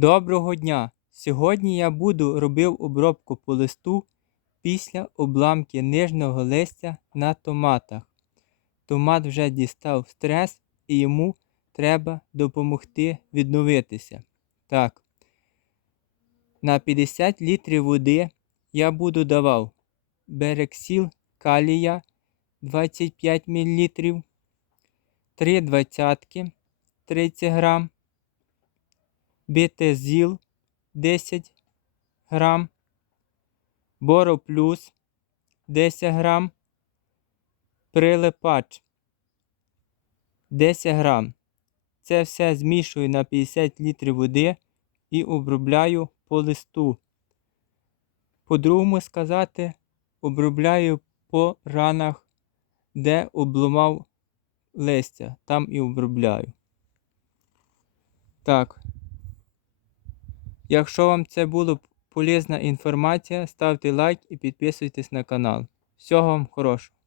Доброго дня! Сьогодні я буду робив обробку по листу після обламки нижнього листя на томатах. Томат вже дістав стрес і йому треба допомогти відновитися. Так. На 50 літрів води я буду давав берексіл калія 25 мл, 3 двадцятки 30 грам, бетезіл 10 грам, бороплюс 10 грам, прилипач 10 грам. Це все змішую на 50 літрів води і обробляю по листу. По-другому сказати, обробляю по ранах, де обламав листя, там і обробляю. Так. Якщо вам це була полезна інформація, ставте лайк і підписуйтесь на канал. Всього вам хорошого!